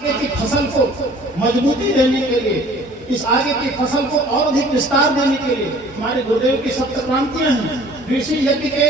आगे की फसल को मजबूती देने के लिए, इस आगे की फसल को और अधिक विस्तार देने के लिए हमारे गुरुदेव की सप्त क्रांतियां हैं, कृषि यज्ञ के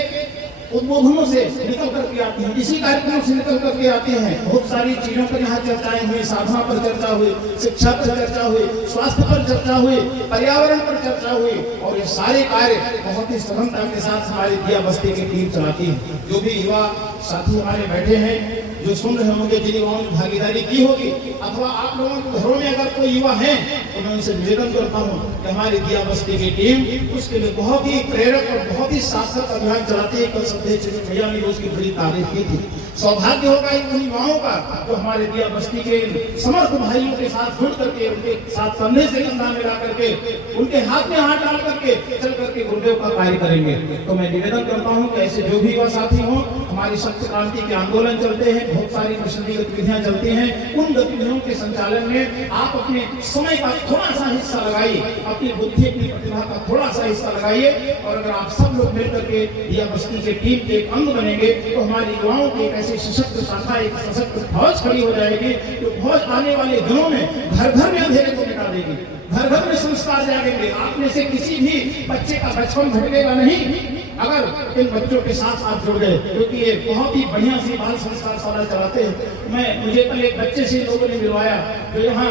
उद्बोधनों से निकल करके आती हैं, इसी कार्यक्रमों से निकल करके आती हैं। बहुत सारी चीजों पर यहाँ चर्चाएं हुई, साधना पर चर्चा हुई, शिक्षा पर चर्चा हुई, स्वास्थ्य पर चर्चा हुई, पर्यावरण पर चर्चा हुई, और ये सारे कार्य बहुत ही सघनता के साथ हमारी दिया बस्ती की टीम चलाती है। जो भी युवा साथी हमारे बैठे हैं, जो सुन रहे होंगे, जिन युवाओं ने भागीदारी की होगी, अथवा आप लोगों के घरों में अगर कोई युवा है तो मैं उनसे निवेदन करता हूँ कि हमारी दिया बस्ती की टीम उसके लिए बहुत ही प्रेरक और बहुत ही सार्थक अभियान चलाती है। कल संदेश भैया ने उसकी बड़ी तारीफ की थी। सौभाग्य होगा इन युवाओं का जो हमारे दिया बस्ती के समर्थ भाइयों के साथ जुड़ करके, उनके साथ कंधे से कंधा मिला करके, उनके हाथ में हाथ डाल करके चल करके गुरुदेव का कार्य करेंगे। तो मैं निवेदन करता हूँ कि ऐसे जो भी युवा साथी हों, हमारी सप्त क्रांति के आंदोलन चलते हैं, बहुत सारी मिशनरी गतिविधियां चलती हैं, उन गतिविधियों के संचालन में आप अपने समय का थोड़ा सा हिस्सा लगाइए, अपनी बुद्धि, अपनी प्रतिभा का थोड़ा सा हिस्सा लगाइए, और अगर आप सब लोग मिलकर के दिया बस्ती के टीम के एक अंग बनेंगे तो हमारी युवाओं की एक ऐसी सशक्त शाखा, एक सशक्त फौज खड़ी हो जाएगी, जो फौज आने वाले दिनों में घर घर में अंधेरे को मिटा देगी, घर घर में संस्कार जागेंगे। आप में से किसी भी बच्चे का बचपन भटकेगा नहीं अगर इन बच्चों के साथ साथ जुड़ गए, क्योंकि ये बहुत ही बढ़िया सी बाल संस्कार शाला चलाते हैं। मुझे कल एक बच्चे से लोगों ने मिलवाया जो यहाँ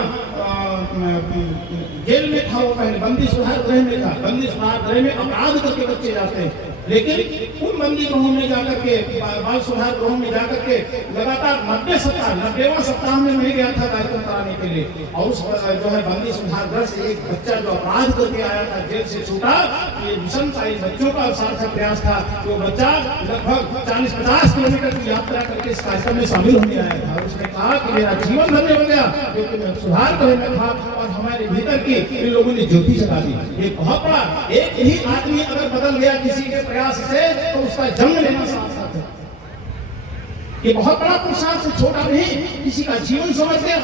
जेल में था, वो पहले बंदी सुधार गृह में था। बंदी सुधार गृह में अपराध करके बच्चे जाते हैं, लेकिन उन बंदी गृहों में जाकर के, बाल सुधार गृहों में जाकर के लगातार 90वां सप्ताह में मैं गया था कार्यक्रम कराने के लिए, और उस जो है बंदी सुधार गृह से एक बच्चा जो अपराध करके आया था, जेल से छूटा, ये मिशन का इन बच्चों का सार्थक प्रयास था। वो बच्चा लगभग 40-50 किलोमीटर की यात्रा करके इस कार्यक्रम में शामिल होने आया था, और उसने कहा कि मेरा जीवन धन्य हो गया, क्योंकि मैं सुधार गृह में था और हमारे भीतर की इन लोगों ने ज्योति जगा दी। ये बहुत बड़ा, एक ही आदमी अगर बदल गया किसी के प्रयास से तो उसका जन्म लेना सार्थक है। ये बहुत बड़ा पुरुषार्थ से छोटा नहीं, किसी का जीवन समझ गया।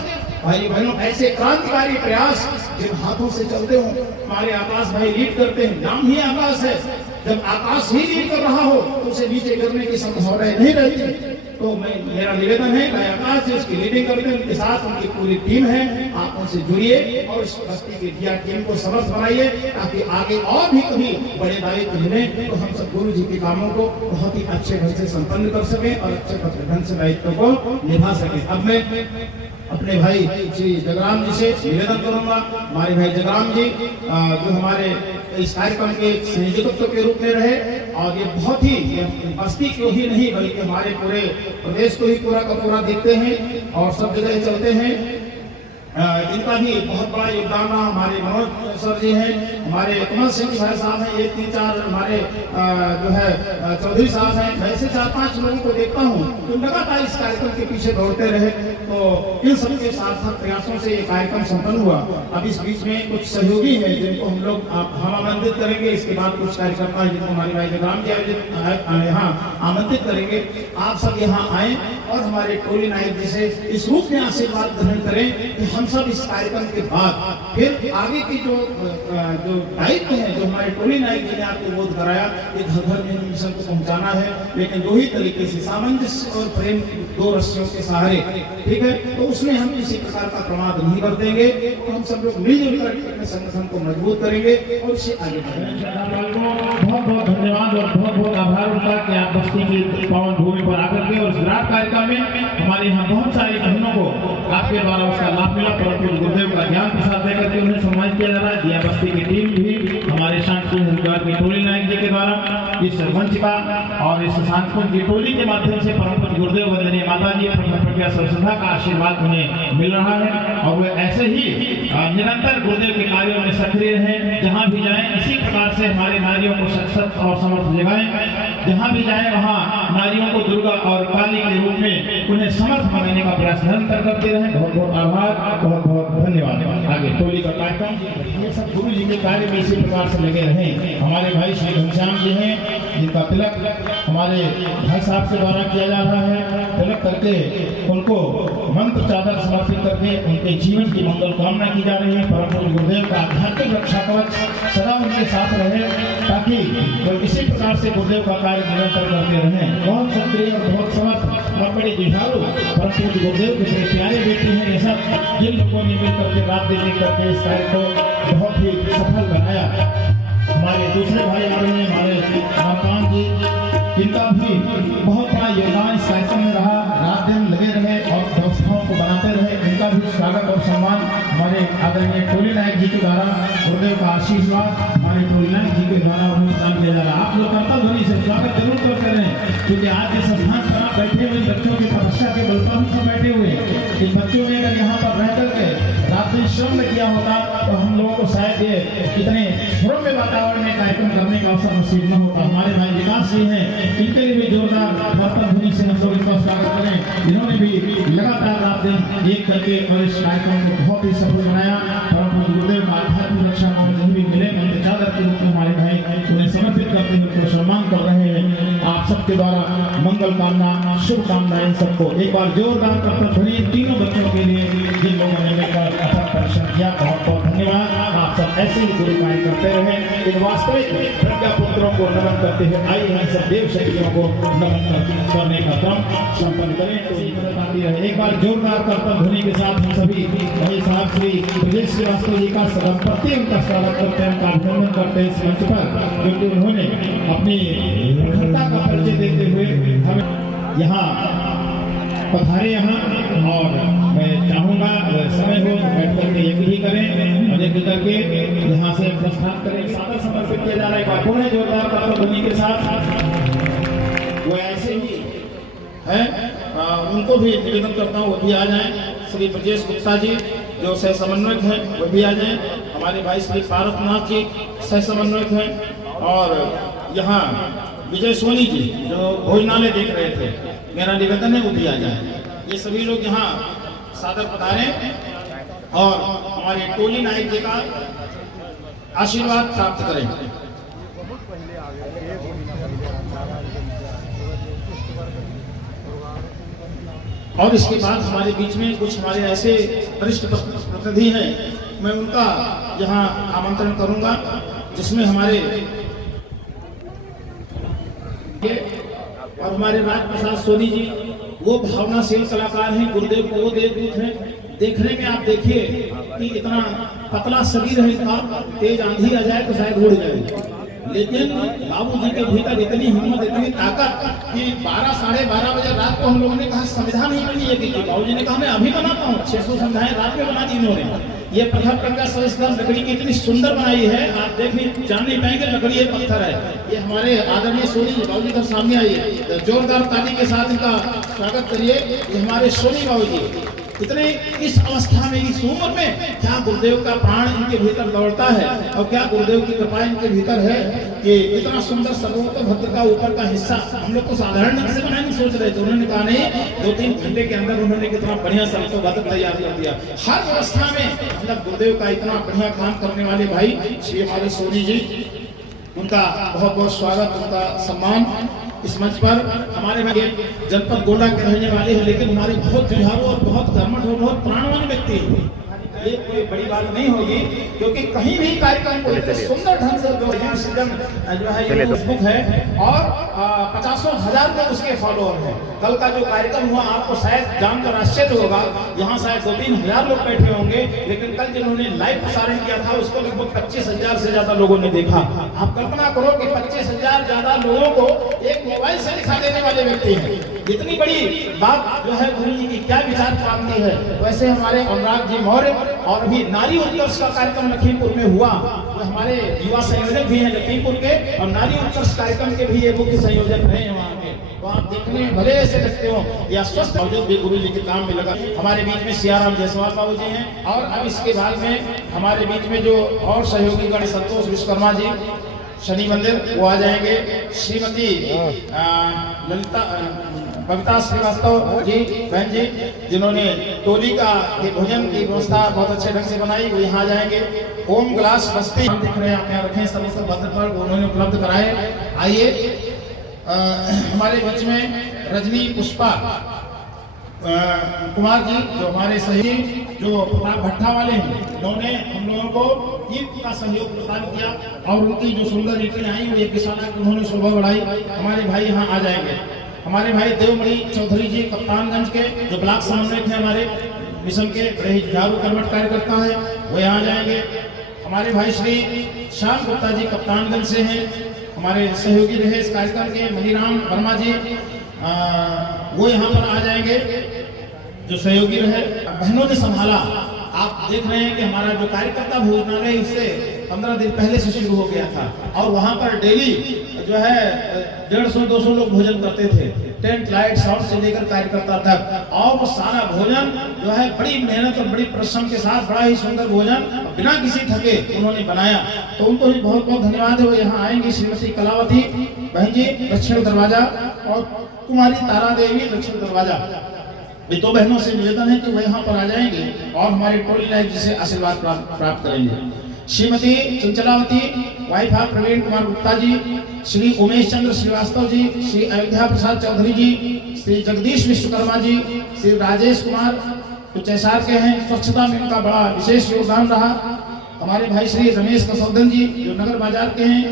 भाई बहनों, ऐसे क्रांतिकारी प्रयास जिन हाथों से चलते हो, हमारे आकाश भाई लीड करते हैं, नाम ही आकाश है। जब आकाश ही लीड कर रहा हो तो उसे नीचे गिरने की संभावना नहीं रहती। तो मेरा निवेदन है कि आकाश जो उसकी लीडिंग करते हैं, उनके साथ उनकी पूरी टीम है, आप उनसे जुड़िए और इस बस्ती की दिया टीम को समर्थ बनाइए, ताकि आगे और भी कभी बड़े दायित्व मिले तो हम सब गुरु जी के कामों को बहुत ही अच्छे ढंग से संपन्न कर सके और अच्छे ढंग से दायित्व को निभा सके। अब मैं अपने भाई श्री जगराम जी से निवेदन करूंगा। हमारे भाई जगराम जी जो हमारे इस कार्यक्रम के संयोजकत्व के रूप में रहे, और ये बहुत ही बस्ती को ही नहीं बल्कि हमारे पूरे प्रदेश को ही पूरा का पूरा देखते हैं और सब जगह चलते हैं। इनका भी बहुत बड़ा योगदान रहा। हमारे मनोज सर जी हैं, हमारे कमल सिंह भाई साहब हैं, एक 3-4 हमारे जो है चौधरी साहब हैं। वैसे 4-5 लोगों को देखता हूँ तो लगातार इस कार्यक्रम के पीछे दौड़ते रहे। तो इन सबके सार्थक प्रयासों से ये कार्यक्रम संपन्न हुआ। अब इस बीच में कुछ सहयोगी हैं जिनको हम लोग हम आमंत्रित करेंगे। इसके बाद कुछ कार्यकर्ता है जिनको हमारे भाई जगराम जी यहाँ आमंत्रित करेंगे। आप सब यहाँ आए और हमारे टोली नायक जी से इस रूप में आशीर्वाद ग्रहण करें कि हम सब इस कार्यक्रम के बाद फिर आगे की जो दायित्व है, जो हमारे टोली नायक जी ने आपको बोध कराया, ये घर घर में मिशन को पहुंचाना है, लेकिन दो ही तरीके से, सामंजस्य और प्रेम, 2 रस्सियों के सहारे, ठीक है। तो उसमें हम किसी प्रकार का प्रमाद नहीं कर देंगे, तो हम सब लोग मिलजुल कर अपने संगठन को मजबूत करेंगे और इससे आगे बढ़ेंगे। बहुत बहुत धन्यवाद और बहुत बहुत आभार उनका कि आप बस्ती की पावन भूमि पर आकर के और इस विराट कार्यक्रम में हमारे यहाँ बहुत सारी बहनों को आपके द्वारा उसका लाभ मिला, परंतु गुरुदेव का ज्ञान प्रसाद देकर के उन्हें सम्मानित किया जा रहा है। दिया बस्ती की टीम भी हमारे शांतिकुंज टोली नायक जी के द्वारा इस मंच का और इस शांतिकुंज की टोली के माध्यम से परम पूज्य गुरुदेव वंदनीय माता जी प्रज्ञा सरस्वती का आशीर्वाद उन्हें मिल रहा है, और वे ऐसे ही निरंतर गुरुदेव के कार्यों में सक्रिय रहें। जहाँ भी जाएं इसी प्रकार से हमारे नारियों को सशक्त और समर्थ जगाएं। जहाँ भी जाएं वहाँ नारियों को दुर्गा और काली के रूप में उन्हें समर्थ बनाने का प्रयास निरंतर करते रहें। बहुत बहुत आभार, बहुत बहुत धन्यवाद। आगे टोली का कार्यक्रम ये सब गुरु जी के कार्य में इसी प्रकार से लगे रहें। हमारे भाई श्री घनश्याम जी हैं, जिनका तिलक हमारे भाई साहब के द्वारा किया जा रहा है। तिलक करके उनको मंत्र चादर समर्पित करके उनके जीवन की मंगल कामना की जा रही है। परम पूज्य गुरुदेव का आध्यात्मिक रक्षा कवच सदा उनके साथ रहे, ताकि वो इसी प्रकार से गुरुदेव का कार्य निरंतर करते रहें। बहुत सक्रिय और बहुत समर्थ और बड़े जुझारू परम पूज्य गुरुदेव के प्यारे बेटे हैं। ऐसा जिन लोगों ने मिलकर के रात दिन करके इस कार्य को बहुत ही सफल बनाया। हमारे दूसरे भाई आ रहे हैं, हमारे रामकांत जी, इनका भी बहुत बड़ा योगदान इस कार्यक्रम में रहा, रात दिन लगे रहे और व्यवस्थाओं को बनाते रहे। इनका भी स्वागत और सम्मान हमारे आदरणीय टोली नायक जी के द्वारा, गुरुदेव का आशीर्वाद हमारे टोली नायक जी के द्वारा उन्हें प्रदान किया जा रहा है। आप लोग कर्तव्य ध्वनि से स्वागत जरूर करते रहें, क्योंकि आज इस स्थान पर आप बैठे हुए बच्चों की तपस्या के बल पर हम बैठे हुए हैं। इन बच्चों ने अगर यहाँ पर रह करके रात दिन श्रम किया होता तो हम लोगों को शायद ये इतने श्रम्य वातावरण में कार्यक्रम करने का अवसर नसीब न होता। हमारे भाई विकास जी हैं, इनके लिए भी जोरदार कर्तव्य ध्वनि से हम लोग इनका स्वागत करें। इन्होंने भी लगातार रात दिन एक करके और इस कार्यक्रम को बहुत ही सफल बनाया। परम गुरुदेव का आध्यात्मिक रक्षा हमें भी मिले, मंत्र चादर के रूप में हमारे भाई उन्हें समर्पित करते हुए उनको सम्मान कर रहे हैं। आप सबके द्वारा मंगल कामना, शुभ कामनाएं सबको एक बार जोरदार कर्तव्य ध्वनि तीनों बच्चों के लिए जिन लोगों ने मिलकर अथक परिश्रम किया, बहुत बहुत धन्यवाद। आप सब ऐसे ही गुरु कार्य करते रहे। इन वास्तविक प्रज्ञा पुत्रों को नमन करते हुए आइए हम सब देव शक्तियों को नमन करने का क्रम संपन्न करें। तो एक बार जोरदार कर्तव्य ध्वनि के साथ हम सभी भाई साहब श्री ब्रजेश श्रीवास्तव जी का सदंपति उनका स्वागत करते हैं, उनका अभिनंदन करते हैं इस मंच पर, क्योंकि उन्होंने अपनी प्रखरता का परिचय देते हुए हमें यहाँ पधारे यहाँ। और मैं चाहूँगा समय हो बैठ करके यज्ञ ही करें और यज्ञ करके यहाँ से प्रस्थान करें। सादर समर्पित किया जा रहा है पुणे जोरदार कर्तव्य ध्वनि के साथ। वो ऐसे ही है, उनको भी निवेदन करता हूँ वो भी आ जाएं। श्री ब्रजेश गुप्ता जी जो सह समन्वयक हैं वो भी आ जाएं। हमारे भाई श्री पारसनाथ जी सह समन्वयक हैं। और यहाँ विजय सोनी जी जो भोजनालय देख रहे थे, मेरा निवेदन है वो भी आ जाए। ये सभी लोग यहाँ सादर पधारे और हमारे टोली नायक जी का आशीर्वाद प्राप्त करें। और इसके बाद हमारे बीच में कुछ हमारे ऐसे वरिष्ठ प्रतिनिधि हैं, मैं उनका यहाँ आमंत्रण करूंगा, जिसमें हमारे और हमारे राजप्रसाद सोनी जी वो भावनाशील कलाकार हैं, गुरुदेव को वो देवदूत हैं। देखने में आप देखिए कि इतना पतला शरीर है इनका, तेज आंधी आ जाए तो शायद उड़ जाए, लेकिन बाबू जी के भीतर इतनी हिम्मत, इतनी ताकत कि 12 साढ़े 12 बजे रात को हम लोगों ने कहा संविधान नहीं बनी है कि बाबू जी ने कहा मैं अभी बनाता हूँ। 600 संविधाएं रात में बना दी इन्होंने। ये प्रथम प्रज्ञा संस्था लकड़ी की इतनी सुंदर बनाई है, आप देखने जान नहीं पाएंगे लकड़ी है पत्थर है। ये हमारे आदरणीय सोनी जी बाबू जी का सामने आइए, जोरदार ताली के साथ इनका स्वागत करिए। ये हमारे सोनी बाबू जी इतने इस अवस्था में, इस उम्र में, क्या गुरुदेव का प्राण इनके भीतर दौड़ता है और क्या गुरुदेव की कृपा इनके भीतर है कि इतना सुंदर सर्वोत्तभद्र का ऊपर का हिस्सा हम लोग को साधारण ढंग से बनाने की सोच रहे थे। उन्होंने कहा नहीं, 2-3 घंटे के अंदर उन्होंने कितना बढ़िया सर्वोत्तभद्र तैयार कर दिया। हर व्यवस्था में मतलब गुरुदेव का इतना बढ़िया काम करने वाले भाई श्री हमारे सोनी जी, उनका बहुत बहुत स्वागत, उनका सम्मान इस मंच पर। हमारे जनपद गोंडा के रहने वाले हैं, लेकिन हमारे बहुत जुझारू और बहुत कर्मठ और बहुत प्राणवान व्यक्ति हैं। ये कोई बड़ी बात नहीं होगी, क्योंकि कहीं भी कार्यक्रम को लेकर सुंदर ढंग से जो है ये फेसबुक है और 50,000 में उसके फॉलोअर हैं। कल का जो कार्यक्रम हुआ आपको शायद जानकर आश्चर्य होगा, यहाँ शायद 2-3 हजार लोग बैठे होंगे, लेकिन कल जिन्होंने लाइव प्रसारण किया था उसको लगभग 25,000 से ज्यादा लोगों ने देखा। आप कल्पना करो कि 25,000 ज्यादा लोगों को एक मोबाइल से दिखा देने वाले व्यक्ति हैं। इतनी बड़ी बात जो है गुरु जी की क्या विचार क्रांति है। वैसे हमारे अनुराग जी मौर्य और अभी नारी उत्कर्ष का कार्यक्रम लखीमपुर में हुआ, तो हमारे युवा संयोजक भी हैं लखीमपुर के, और नारी उत्कर्ष कार्यक्रम के भी ये मुख्य संयोजक रहे हैं वहाँ के। तो आप देखने में भले ऐसे लगते हो या स्वस्थ मौजूद भी गुरु जी के काम में लगा। हमारे बीच में सियाराम जायसवाल बाबू जी हैं, और अब इसके बाद में हमारे बीच में जो और सहयोगी गण संतोष विश्वकर्मा जी शनि मंदिर वो आ जाएंगे। श्रीमती ललिता बबीता श्रीवास्तव जी बहन जी, जिन्होंने टोली का भोजन की व्यवस्था बहुत अच्छे ढंग से बनाई, वो यहाँ जाएंगे। ओम ग्लास बस्ती हम देख रहे हैं, आप यहाँ रखें सब भद्र पर उन्होंने उपलब्ध कराए। आइए हमारे बीच में रजनी पुष्पा कुमार जी जो हमारे सहयोगी जो प्रताप भट्टा वाले हैं, उन्होंने हम लोगों को ईद का सहयोग प्रदान किया और उनकी जो सुंदर रीटें आई वो एक किसान उन्होंने शोभा बढ़ाई। हमारे भाई यहाँ आ जाएंगे। हमारे भाई देवमणि चौधरी जी कप्तानगंज के जो ब्लॉक समन्वयक हैं हमारे, मिशन के बड़े ही जुझारू कर्मठ कार्यकर्ता है, वो यहाँ जाएंगे। हमारे भाई श्री श्याम गुप्ता जी कप्तानगंज से हैं, हमारे सहयोगी रहे इस कार्यक्रम के। मनीराम वर्मा जी वो यहाँ पर आ जाएंगे, जो सहयोगी रहे। बहनों ने संभाला, आप देख रहे हैं कि हमारा जो कार्यकर्ता भोजनालय इससे 15 दिन पहले से शुरू हो गया था, और वहाँ पर डेली जो है 150-200 लोग भोजन करते थे, टेंट लाइट साउंड से लेकर कार्यकर्ता तक। और वो सारा भोजन जो है बड़ी मेहनत और बड़ी परिश्रम के साथ बड़ा ही सुंदर भोजन बिना किसी थके उन्होंने बनाया, तो उनको भी बहुत बहुत धन्यवाद है। वो यहाँ आएंगी श्रीमती कलावती बहन जी दक्षिण दरवाजा, और कुमारी तारा देवी दक्षिण दरवाजा। ये दो बहनों से निवेदन है कि वो यहाँ पर आ जाएंगे और हमारे टोली लाइफ जी से आशीर्वाद प्राप्त करेंगे। श्रीमती चंचलावती, वाइफ ऑफ प्रवीण कुमार गुप्ता जी, श्री उमेश चंद्र श्रीवास्तव जी, श्री अयोध्या प्रसाद चौधरी जी, श्री जगदीश विश्वकर्मा जी, श्री राजेश कुमार कुछ एसआर के हैं, स्वच्छता में उनका बड़ा विशेष योगदान रहा। हमारे भाई श्री रमेश कसौदन जी जो नगर बाजार के हैं,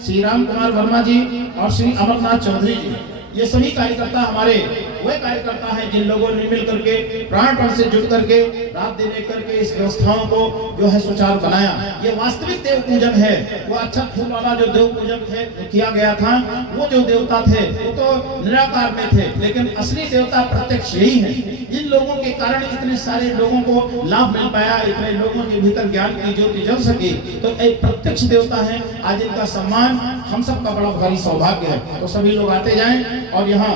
श्री राम कुमार वर्मा जी और श्री अमरनाथ चौधरी जी, ये सभी कार्यकर्ता हमारे वह कार्यकर्ता हैं जिन लोगों ने मिल करके प्राणपण से जुट करके रात दिन एक करके इस व्यवस्थाओं को जो है सुचारू बनाया। ये वास्तविक देव पूजन है। वो अच्छा फूल वाला जो देव पूजन किया गया था, वो जो देवता थे वो तो निराकार में थे, लेकिन असली देवता प्रत्यक्ष यही है। इन लोगों के कारण इतने सारे लोगों को लाभ मिल पाया, इतने लोगों के भीतर ज्ञान की ज्योति जल सकी, तो एक प्रत्यक्ष देवता है। आज इनका सम्मान हम सबका बड़ा भारी सौभाग्य है। तो सभी लोग आते जाएं और यहाँ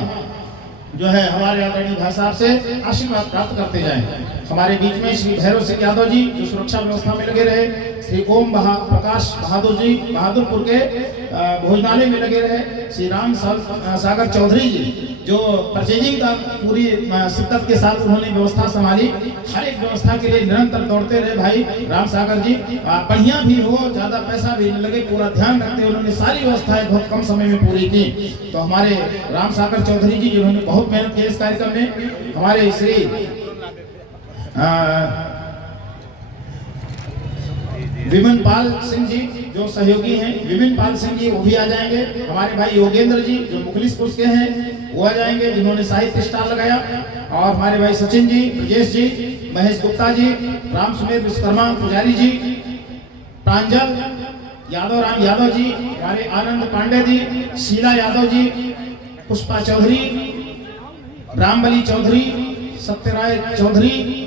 जो है हमारे आदरणीय भाई साहब से आशीर्वाद प्राप्त करते जाएं। हमारे बीच में श्री भैरव सिंह यादव जी जो सुरक्षा व्यवस्था में लगे रहे, श्री ओम प्रकाश बहादुर जी बहादुरपुर के भोजनालय में लगे रहे, श्री राम सागर चौधरी जी जो परचेजिंग का पूरी शिद्दत के साथ उन्होंने व्यवस्था संभाली। हर एक व्यवस्था के लिए निरंतर दौड़ते रहे भाई राम सागर जी, बढ़िया भी हो, ज्यादा पैसा भी न लगे, पूरा ध्यान रखते उन्होंने सारी व्यवस्थाएं बहुत कम समय में पूरी की। तो हमारे राम सागर चौधरी जी जिन्होंने बहुत मेहनत की इस कार्यक्रम में। हमारे श्री विमन पाल सिंह जी जो सहयोगी हैं, विमन पाल सिंह जी वो भी आ जाएंगे। हमारे भाई योगेंद्र जी जो मुखलिसपुर के हैं वो आ जाएंगे, जिन्होंने साहित्य स्टाल लगाया। और हमारे भाई सचिन जी, ब्रजेश जी, महेश गुप्ता जी, राम सुमेर विश्वकर्मा पुजारी जी, प्रांजल यादव, राम यादव जी, हमारे आनंद पांडे जी, शीला यादव जी, पुष्पा चौधरी, रामबली चौधरी, सत्यराय चौधरी,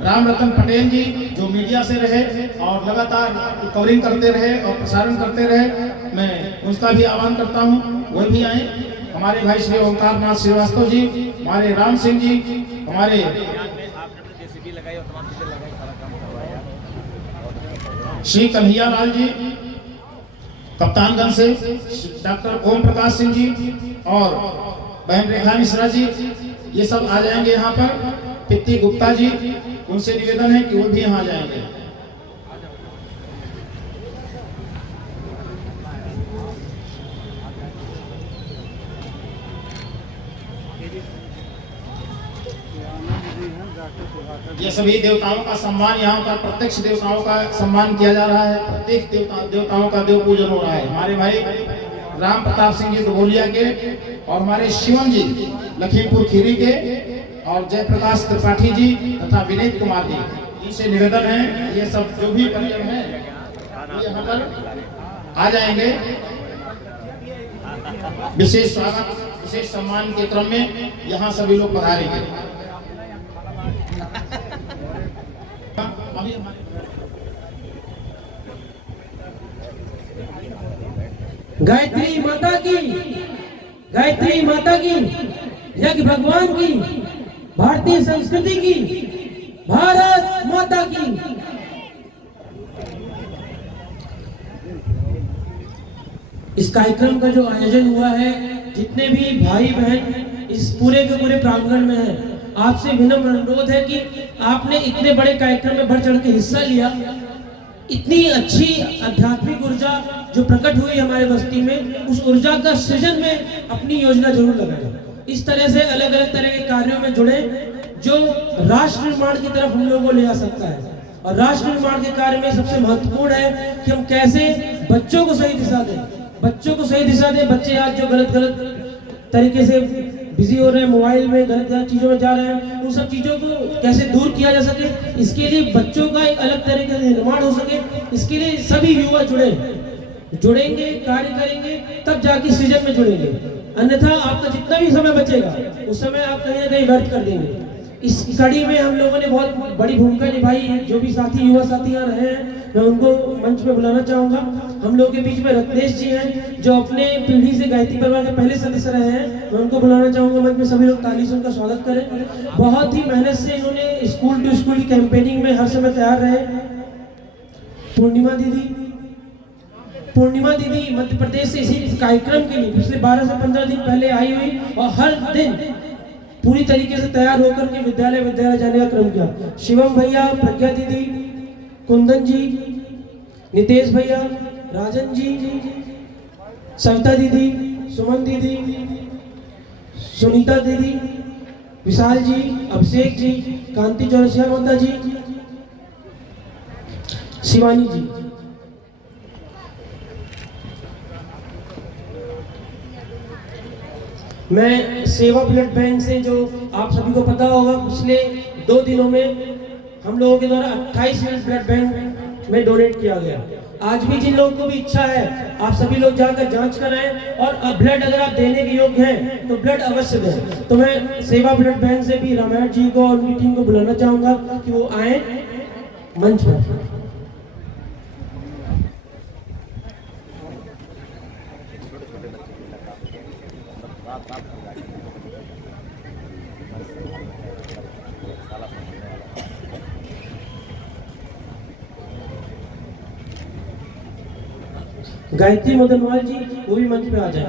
राम रतन पटेल जी जो मीडिया से रहे और लगातार कवरिंग करते रहे और प्रसारण करते रहे, मैं उसका भी आह्वान करता हूँ, वो भी आए। हमारे भाई श्री ओंकार नाथ श्रीवास्तव जी, हमारे राम सिंह जी, हमारे श्री कन्हैया लाल जी कप्तानगंज से, डॉक्टर ओम प्रकाश सिंह जी और बहन रेखा मिश्रा जी, ये सब आ जाएंगे यहाँ पर। पित्ती गुप्ता जी, उनसे निवेदन है कि वो भी यहाँ जाएंगे। ये सभी देवताओं का सम्मान, यहाँ पर प्रत्यक्ष देवताओं का सम्मान किया जा रहा है। प्रत्येक देवताओं का देव पूजन हो रहा है। हमारे भाई राम प्रताप सिंह जी दुबोलिया के और हमारे शिवम जी लखीमपुर खीरी के और जयप्रकाश त्रिपाठी जी तथा विनीत कुमार जी, इनसे निवेदन है ये सब जो भी परिजन है यहाँ पर आ जाएंगे। विशेष स्वागत, विशेष सम्मान के क्रम में यहाँ सभी लोग पधारेंगे। गायत्री माता की, गायत्री माता की, यज्ञ भगवान की, भारतीय संस्कृति की, भारत माता की। इस कार्यक्रम का जो आयोजन हुआ है, जितने भी भाई बहन इस पूरे के पूरे प्रांगण में हैं, आपसे विनम्र अनुरोध है कि आपने इतने बड़े कार्यक्रम में बढ़ चढ़ के हिस्सा लिया। इतनी अच्छी आध्यात्मिक ऊर्जा जो प्रकट हुई हमारे बस्ती में, उस ऊर्जा का सृजन में अपनी योजना जरूर लगाएं। इस तरह से अलग अलग तरह के कार्यों में जुड़े जो राष्ट्र निर्माण की तरफ हम लोगों को ले जा सकता है। और राष्ट्र निर्माण के कार्य में सबसे महत्वपूर्ण है कि हम कैसे बच्चों को सही दिशा दें, बच्चों को सही दिशा दें। बच्चे आज जो गलत तरीके से बिजी हो रहे हैं, मोबाइल में गलत गलत चीज़ों में जा रहे हैं, उन सब चीज़ों को कैसे दूर किया जा सके, इसके लिए बच्चों का एक अलग तरीके से निर्माण हो सके, इसके लिए सभी युवा जुड़ेंगे, कार्य करेंगे, तब जाके सृजन में जुड़ेंगे। अन्यथा आपका जितना भी समय बचेगा उस समय आप कहीं ना कहीं व्यर्थ कर देंगे। इस कड़ी में हम लोगों ने बहुत बड़ी भूमिका निभाई है। जो भी साथी युवा साथी यहाँ रहे हैं मैं उनको मंच पे बुलाना चाहूँगा। हम लोग के बीच में रत्नेश जी हैं जो अपने पीढ़ी से गायत्री परिवार के पहले सदस्य रहे हैं, मैं उनको बुलाना चाहूँगा मंच में। सभी लोग ताली से उनका स्वागत करें। बहुत ही मेहनत से इन्होंने स्कूल टू स्कूल की कैंपेनिंग में हर समय तैयार रहे। पूर्णिमा दीदी मध्य प्रदेश से इसी कार्यक्रम के लिए पिछले 12 से 15 दिन पहले आई हुई और हर दिन पूरी तरीके से तैयार होकर के विद्यालय जाने का क्रम किया। शिवम भैया, प्रज्ञा दीदी, कुंदन जी, नितेश भैया, राजन जी, सविता दीदी, सुमन दीदी, सुनीता दीदी, विशाल जी, अभिषेक जी, कांति चौरसिया माता जी, शिवानी जी। मैं सेवा ब्लड बैंक से, जो आप सभी को पता होगा, पिछले 2 दिनों में हम लोगों के द्वारा 28 ब्लड बैंक में डोनेट किया गया। आज भी जिन लोगों को भी इच्छा है आप सभी लोग जाकर जांच कराएं और ब्लड अगर आप देने के योग्य हैं तो ब्लड अवश्य दें। तो मैं सेवा ब्लड बैंक से भी रामायण जी को और उनकी टीम को बुलाना चाहूंगा कि वो आए मंच पर। गायत्री मदनवाल जी वो भी मंच पे आ जाए।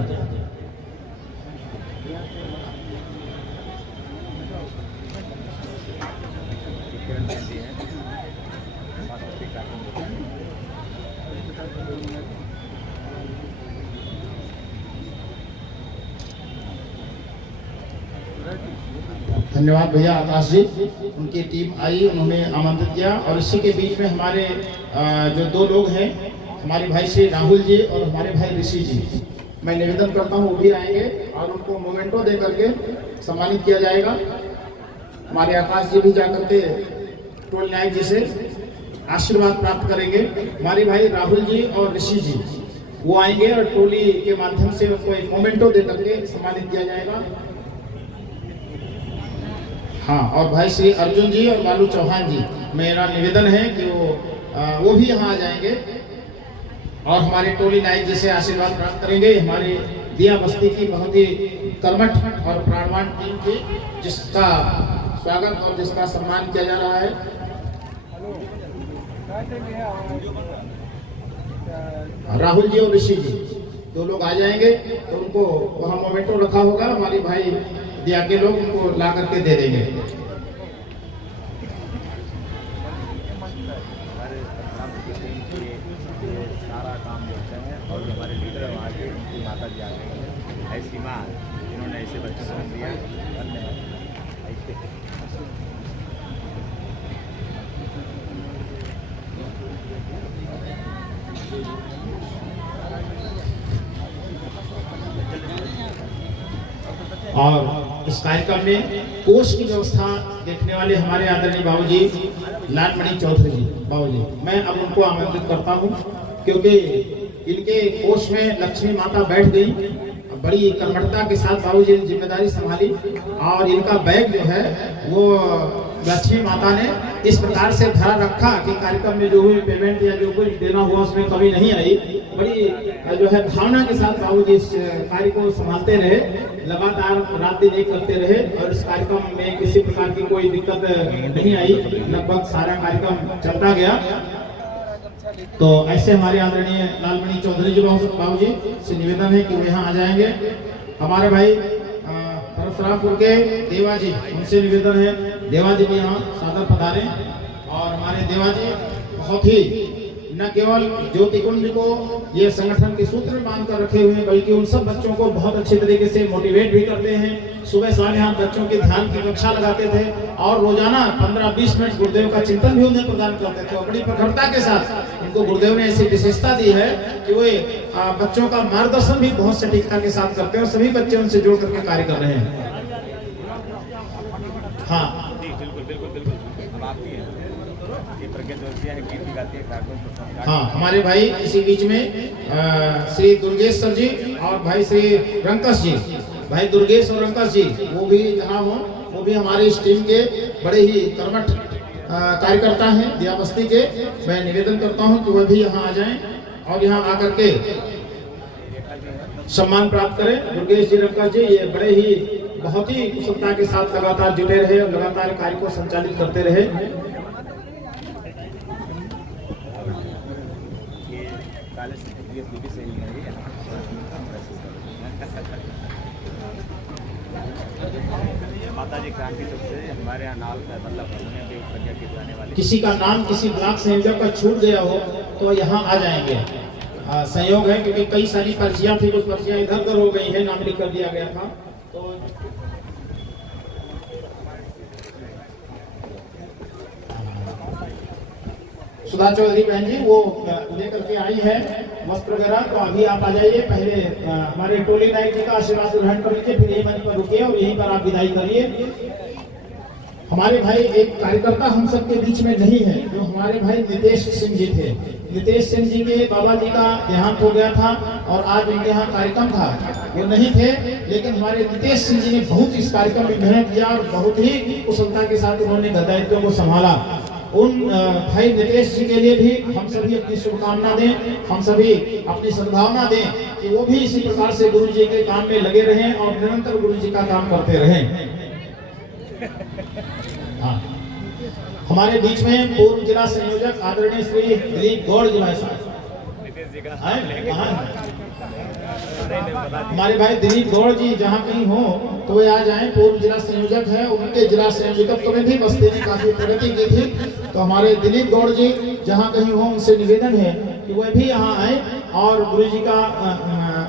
धन्यवाद भैया आकाश जी, उनकी टीम आई, उन्होंने आमंत्रित किया। और इसी के बीच में हमारे जो 2 लोग हैं, हमारे भाई श्री राहुल जी और हमारे भाई ऋषि जी, मैं निवेदन करता हूँ वो भी आएंगे और उनको मोमेंटो दे करके सम्मानित किया जाएगा। हमारे आकाश जी भी जाकर के टोल नायक जी से आशीर्वाद प्राप्त करेंगे। हमारे भाई राहुल जी और ऋषि जी वो आएंगे और टोली के माध्यम से उनको एक मोमेंटो दे करके सम्मानित किया जाएगा। हाँ, और भाई श्री अर्जुन जी और बालू चौहान जी, मेरा निवेदन है कि वो भी यहाँ आ जाएंगे और हमारे टोली नायक जी से आशीर्वाद प्राप्त करेंगे। हमारे दिया बस्ती की बहुत ही कर्मठ और प्राणवान टीम थी, जिसका स्वागत और जिसका सम्मान किया जा रहा है। राहुल जी और ऋषि जी 2 लोग आ जाएंगे तो उनको वहाँ मोमेंटो रखा होगा, हमारे भाई दिया के लोग उनको ला करके दे देंगे। सारा काम करते हैं और हमारे लीडर वहाँ के उनकी माता जी आ गई हैं, ऐसी माँ जिन्होंने ऐसे बच्चों को दिया। धन्यवाद। और इस कार्यक्रम में कोष की व्यवस्था देखने वाले हमारे आदरणीय बाबूजी लालमणि चौधरी जी, बाबूजी, मैं अब उनको आमंत्रित करता हूं क्योंकि इनके कोष में लक्ष्मी माता बैठ गई। बड़ी कर्मठता के साथ बाबूजी ने जिम्मेदारी संभाली और इनका बैग जो है वो लक्ष्मी माता ने इस प्रकार से धरा रखा कि कार्यक्रम में जो हुई पेमेंट या जो कुछ देना हुआ उसमें कमी नहीं आई। बड़ी जो है भावना के साथ बाबूजी इस कार्य को संभालते रहे, लगातार रात दिन एक करते रहे और इस कार्यक्रम में किसी प्रकार की कोई दिक्कत नहीं आई। लगभग सारा कार्यक्रम चलता गया। तो ऐसे हमारे आदरणीय लालमणि चौधरी जी बाबूजी से निवेदन है कि वो यहाँ आ जाएंगे। हमारे भाई परशुरामपुर के देवा जी, उनसे निवेदन है देवा जी भी यहाँ सादर पधारें। और हमारे देवा जी बहुत ही न केवल ज्योति कुंज को ये संगठन के सूत्र में बांध कर रखे हुए हैं, बल्कि उन सब बच्चों को बहुत अच्छे तरीके से मोटिवेट भी करते हैं। सुबह शाम यहाँ बच्चों के ध्यान की कक्षा लगाते थे और रोजाना 15-20 मिनट गुरुदेव का चिंतन भी उन्हें प्रदान करते थे। और बड़ी प्रखरता के साथ इनको गुरुदेव ने ऐसी विशेषता दी है कि वे बच्चों का मार्गदर्शन भी बहुत सटीकता के साथ करते हैं और सभी बच्चे उनसे जुड़ करके कार्य कर रहे हैं। हाँ जी बिल्कुल बिल्कुल बिल्कुल। अब आप भी हैं, ये प्रज्ञा जोशिया है, गीत भी गाती है, कार्यक्रम हाँ, हमारे भाई इसी बीच में श्री दुर्गेश सर जी और भाई श्री रंकस जी, भाई दुर्गेश और रंकस जी, वो भी जहाँ हो, वो भी हमारी इस टीम के बड़े ही कर्मठ कार्यकर्ता हैं दिया बस्ती के। मैं निवेदन करता हूँ कि वह भी यहाँ आ जाएं और यहाँ आकर के सम्मान प्राप्त करें। दुर्गेश जी, रंकस जी, ये बड़े ही बहुत ही कुशलता के साथ लगातार जुटे रहे और लगातार कार्य को संचालित करते रहे। से ही है माता जी क्रांति तब से हमारे यहाँ नाल मतलब उन्हें भी प्रज्ञा के जाने वाले किसी का नाम किसी ब्लॉक संयोजक का छूट गया हो तो यहाँ आ जाएंगे। संयोग है क्योंकि कई सारी पर्चियां थी, कुछ पर्चियां इधर उधर हो गई है, नाम लिख कर दिया गया था। तो सुधा चौधरी बहन जी वो लेकर के आई है वस्त्र वगैरह, तो अभी आप आ जाइए। पहले हमारे टोली नायक जी का आशीर्वाद ग्रहण कर लीजिए, फिर यही मंच पर रुकिए और यहीं पर आप विदाई करिए। हमारे भाई एक कार्यकर्ता हम सबके बीच में नहीं है, जो हमारे भाई नितेश सिंह जी थे। नितेश सिंह जी के बाबा जी का देहांत हो गया था और आज उनके यहाँ कार्यक्रम था, वो नहीं थे, लेकिन हमारे नितेश सिंह जी ने बहुत इस कार्यक्रम में मेहनत किया और बहुत ही कुशलता के साथ उन्होंने दायित्वों को संभाला। उन भाई नितेश जी के लिए भी हम सभी अपनी शुभकामना दें, हम सभी अपनी सद्भावना दें कि वो भी इसी प्रकार से गुरु जी के काम में लगे रहें और निरंतर गुरु जी का काम करते रहें। हाँ, हमारे बीच में पूर्व जिला संयोजक आदरणीय श्री दिलीप गौड़ जी भाई साहब, हमारे भाई दिलीप गौड़ जी जहाँ कहीं हो तो वे आ जाएं। पूर्व जिला संयोजक है, उनके जिला संयोजकत्व में भी बस्ती ने काफी प्रगति की थी। तो हमारे दिलीप गौड़ जी जहाँ कहीं हो, उनसे निवेदन है कि वह भी यहाँ आए और गुरु जी का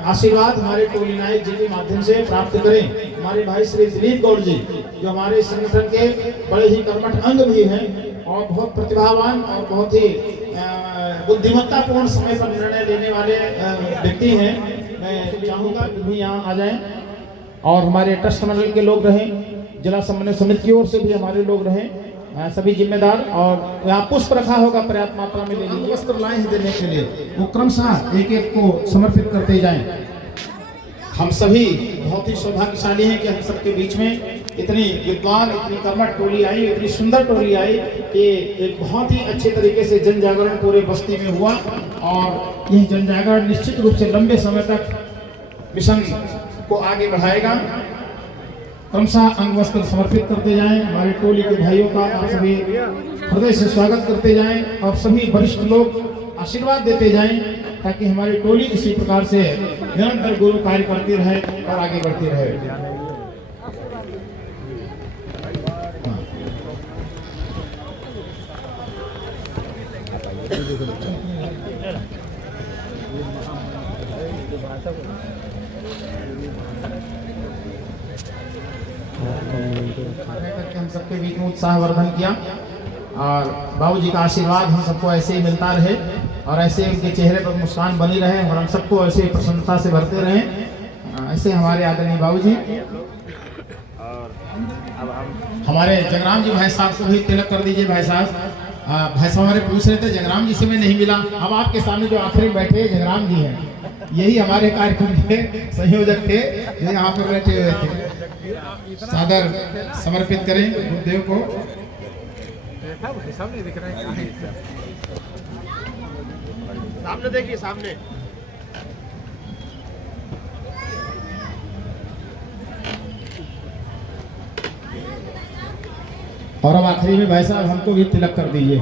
आशीर्वाद हमारे टोली नायक जी के माध्यम से प्राप्त करें। हमारे भाई श्री दिलीप गौड़ जी जो हमारे संगठन के बड़े ही कर्मठ अंग भी हैं और बहुत प्रतिभावान और बहुत ही बुद्धिमत्तापूर्ण समय पर निर्णय लेने वाले व्यक्ति हैं। मैं चाहूँगा कि भी यहाँ आ जाएं और हमारे ट्रस्ट मंडल के लोग रहें, जिला समन्वय समिति की ओर से भी हमारे लोग रहें, सभी जिम्मेदार। और यहाँ पुष्प रखा होगा पर्याप्त मात्रा में ले लीजिए। वस्त्र लाए हैं देने के लिए, वो क्रमशः एक एक को समर्पित करते जाएं। हम सभी बहुत ही सौभाग्यशाली हैं कि हम सबके बीच में इतनी विद्वान, इतनी कर्मठ टोली आई, इतनी सुंदर टोली आई कि एक बहुत ही अच्छे तरीके से जन जागरण पूरे बस्ती में हुआ। और यह जन जागरण निश्चित रूप से लंबे समय तक मिशन को आगे बढ़ाएगा। क्रमशः अंग वस्त्र समर्पित करते जाएं। हमारे टोली के भाइयों का आप सभी हृदय से स्वागत करते जाएं और सभी वरिष्ठ लोग आशीर्वाद देते जाएं ताकि हमारी टोली इसी प्रकार से निरंतर गुरु कार्य करती रहे और आगे बढ़ती रहे। हम सबके बीच में उत्साहवर्धन किया और बाबूजी का आशीर्वाद हम सबको ऐसे ही मिलता रहे और ऐसे उनके चेहरे पर मुस्कान बनी रहे और हम सबको ऐसे प्रसन्नता से भरते रहें। ऐसे हमारे आदरणीय बाबूजी। और अब हम हमारे जगराम जी भाई साहब को भी तिलक कर दीजिए। भाई साहब हमारे पूछ रहे थे जगराम जी से मैं नहीं मिला। अब आपके सामने जो आखिरी बैठे जगराम जी हैं, यही हमारे कार्यक्रम के संयोजक थे जो यहाँ पर बैठे हुए थे। सादर समर्पित करें गुरुदेव को। सामने दिख रहा है, सामने देखिए, सामने। और अब आखिरी में भाई साहब हमको भी तिलक कर दीजिए।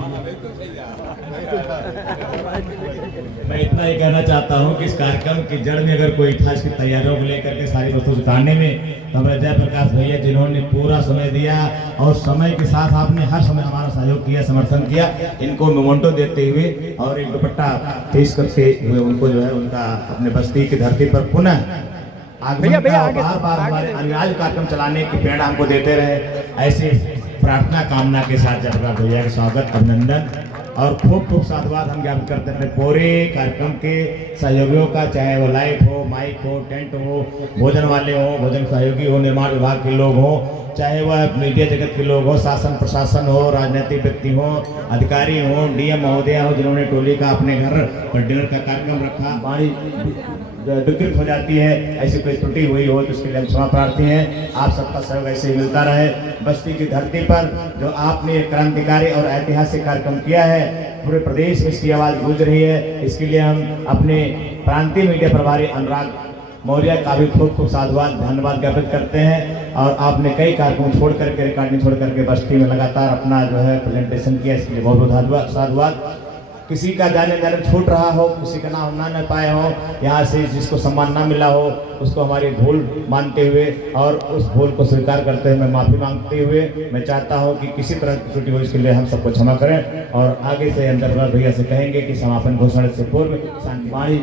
मैं इतना ही कहना चाहता हूं कि इस कार्यक्रम की जड़ में अगर कोई था, इसकी तैयारियों को लेकर के सारी वस्तु जुटाने में, तो हमारे जयप्रकाश भैया जिन्होंने पूरा समय दिया और समय के साथ आपने हर समय हमारा सहयोग किया, समर्थन किया। इनको मोमेंटो देते हुए और एक दुपट्टा पेश करते हुए उनको जो है उनका अपने बस्ती की धरती पर पुनः आगमन का बार बार हमारे अनिवार्य कार्यक्रम चलाने की प्रेरणा हमको देते रहे। ऐसे प्रार्थना कामना के साथ जयप्रकाश भैया का स्वागत, अभिनंदन और खूब खूब साधुवाद हम ज्ञापन करते हैं पूरे कार्यक्रम के सहयोगियों का, चाहे वो लाइट हो, माइक हो, टेंट हो, भोजन वाले हो, भोजन सहयोगी हो, निर्माण विभाग के लोग हो, चाहे वह मीडिया जगत के लोग हो, शासन प्रशासन हो, राजनीतिक व्यक्ति हो, अधिकारी हो, डीएम महोदय हो, जिन्होंने टोली का अपने घर पर डिनर का कार्यक्रम रखा, वाणी विकृत हो जाती है, ऐसी कोई त्रुटि हुई हो तो उसके लिए हम क्षमा प्रार्थी हैं। आप सबका सहयोग ऐसे ही मिलता रहे। बस्ती की धरती पर जो आपने एक क्रांतिकारी और ऐतिहासिक कार्यक्रम किया है, पूरे प्रदेश में इसकी आवाज़ गूंज रही है। इसके लिए हम अपने प्रांतीय मीडिया प्रभारी अनुराग मौर्य का भी खूब साधुवाद धन्यवाद ज्ञापित करते हैं। और आपने कई कार्यक्रम छोड़ करके, रिकॉर्डिंग छोड़ करके बस्ती में लगातार अपना जो है प्रेजेंटेशन किया, इसके लिए बहुत बहुत साधुवाद। किसी का जाने छूट रहा हो, किसी का नाम ना न पाए हो, यहाँ से जिसको सम्मान ना मिला हो उसको हमारी भूल मानते हुए और उस भूल को स्वीकार करते हुए मैं माफ़ी मांगते हुए मैं चाहता हूँ कि किसी तरह की त्रुटि हो इसके लिए हम सबको क्षमा करें। और आगे से अंदर भैया से कहेंगे कि समापन घोषणा से पूर्व शांति वाणी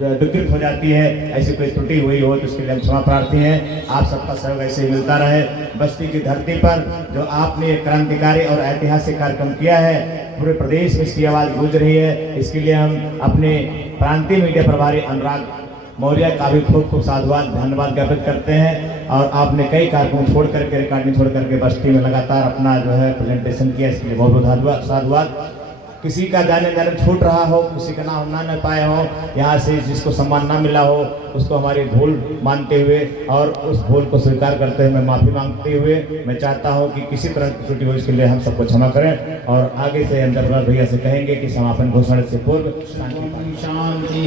विकृत हो जाती है, ऐसी कोई त्रुटि हुई हो तो उसके लिए हम क्षमा प्रार्थी हैं। आप सबका सहयोग ऐसे ही मिलता रहे। बस्ती की धरती पर जो आपने एक क्रांतिकारी और ऐतिहासिक कार्यक्रम किया है, पूरे प्रदेश में इसकी आवाज़ गूंज रही है। इसके लिए हम अपने प्रांतीय मीडिया प्रभारी अनुराग मौर्य का भी खूब साधुवाद धन्यवाद ज्ञापित करते हैं। और आपने कई कार्यक्रम छोड़ करके, रिकॉर्डिंग छोड़ करके बस्ती में लगातार अपना जो है प्रेजेंटेशन किया, इसके लिए बहुत बहुत साधुवाद। किसी का जाने छूट रहा हो, किसी का नाम ना न पाए हो, यहाँ से जिसको सम्मान ना मिला हो उसको हमारी भूल मानते हुए और उस भूल को स्वीकार करते हुए मैं माफ़ी मांगते हुए मैं चाहता हूँ कि किसी तरह की त्रुटि हो इसके लिए हम सबको क्षमा करें। और आगे से अंदर भैया से कहेंगे कि समापन घोषणा से पूर्व शांति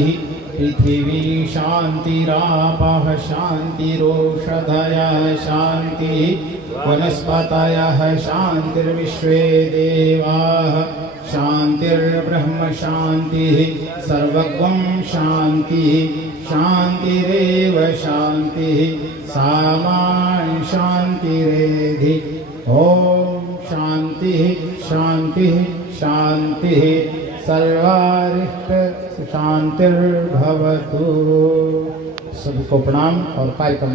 पृथिवी शांतिरापः शांतिरोषधयः शांतिः वनस्पतयः शांतिर्विश्वे देवाः शांतिर्ब्रह्म शांतिः सर्वगं शांतिः शांतिरेव शांतिः सामा शांतिरेधि। ओम शांतिः शांतिः शांतिः सर्वारिष्ट शांतिर्भवतु। सभी को प्रणाम और कार्यक्रम